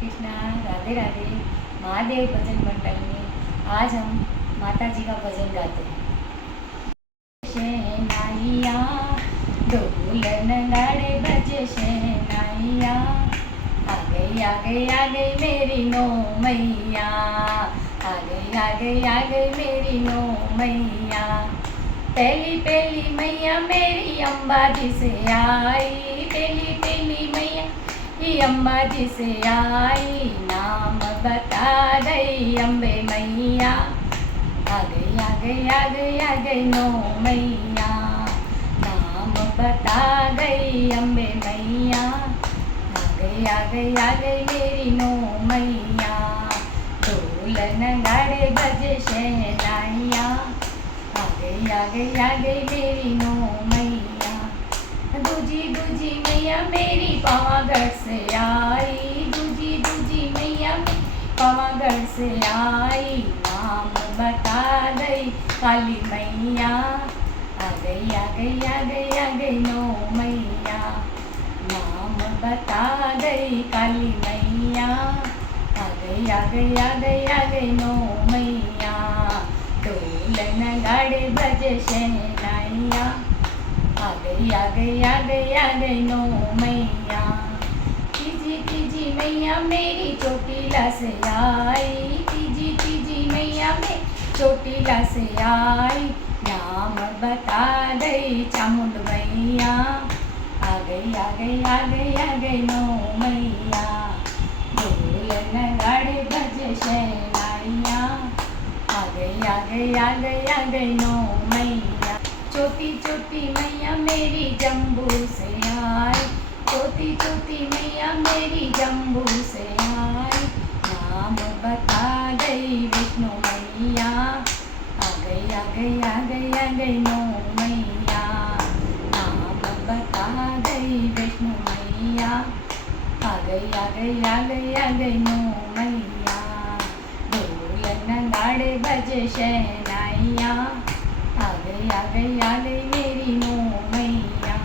कृष्णा, राधे राधे। महादेव भजन मंडल में आज हम माता जी का भजन गाते हैं। शहनाइया ढोल नगाड़े बजे शहनाइया, आ गई मेरी नो मैया, आ गई मेरी नो मैया। पहली पहली मैया मेरी अम्बा जी से आई, पहली पहली मैया ये अम्बा जी से आई। नाम बता गई अम्बे मैया, आ गई नो मैया। नाम बता गई अम्बे मैया, आ गई मेरी नो मैया। ढोल नगाड़े बजे शहनाइया, आ गई मेरी नो मैया। दूजी दूजी मैया मेरी पावागढ़ से आई, दूजी दूजी मैया पावागढ़ से आई। नाम बता गई काली मैया, आ गई नो मैया। नाम बता गई काली मैया, आ गई नो मैया। ढोल नगाड़े बजे शहनाइया, आ गई नो मैया। तीजी तीजी मैया मेरी चोटीला से आई, तीजी तीजी मैया मेरी चोटीला से आई। नाम बता गई चामुंड मैया, आ गई नो मैया। ढोल नगाड़े बजे शहनाइया, आ गई नो मैया। छोटी छोटी मैया मेरी जम्बू से आई, छोटी छोटी मैया मेरी जम्बू से आई। नाम बता गई विष्णु मैया, आ गई नो मैया। नाम बता गई विष्णु मैया, आ गई नो मैया। ढोल नगाड़े बजे शहनाइया, आ गई मेरी नो मैया।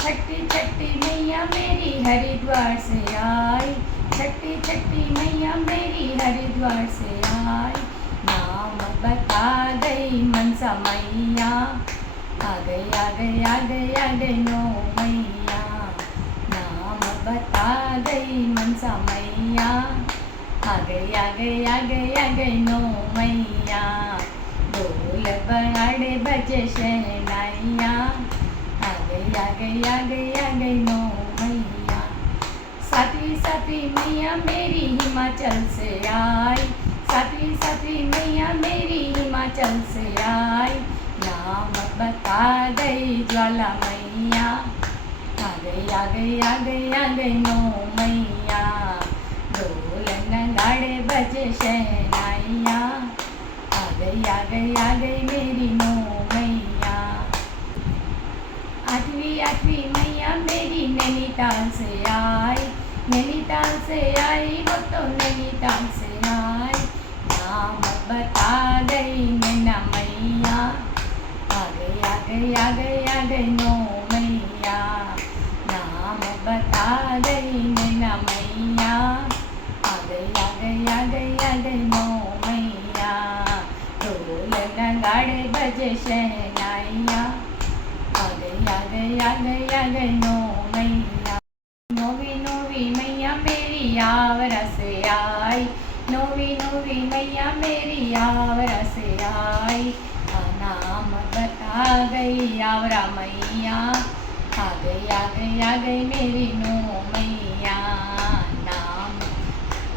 छठी छठी मैया मेरी हरिद्वार से आई, छठी छठी मैया मेरी हरिद्वार से आई। नाम बता गई मनसा मैया, आ गई नो मैया। नाम बता गई मनसा मैया, आ गई नो मैया। ढोल बगाड़े बजे शहनाइया, आ गई नो मैया। सातवीं सातवीं मैया मेरी हिमाचल से आई, सातवीं सातवीं मैया मेरी हिमाचल से आई। नाम बता गई ज्वाला मैया, आ गई नो मैया। ढोल नगाड़े बजे शहनाइया, आ गई मेरी नो मैया। आठवीं मैया मेरी नैनीताल से आई, नैनीताल से आई, वो तो नैनीताल से आई। नाम बता गई नैना मैया, आ गई नो मैया। नाम बता गई नैना मैया, आ गई नो मैया। ढोल नगाड़े बजे शहनाइया, आ गई नो मैया। नौवी नौवी मैया मेरी आवरा से आई, नौवी नौवी मैया मेरी आवरा से आई। नाम बता गई आवरा मैया, आ गई मेरी नो मैया। नाम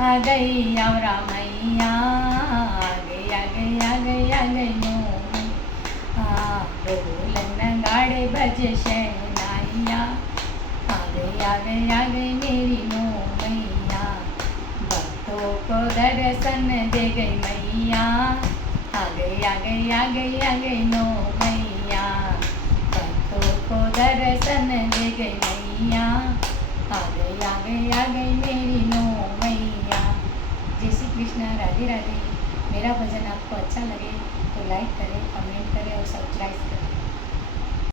आ गई आवरा मैया, आ गई नो मैया। ढोल नगाड़े बजे शहनाइया, आ गई मेरी नो मैया। भक्तों को दर्शन दे गई मैया, आ गई नो मैया। भक्तों को दर्शन दे गई मैया, आ गई मेरी नो मैया। जय श्री कृष्ण, राधे राधे। मेरा भजन आपको अच्छा लगे तो लाइक करें, कमेंट करें और सब्सक्राइब करें।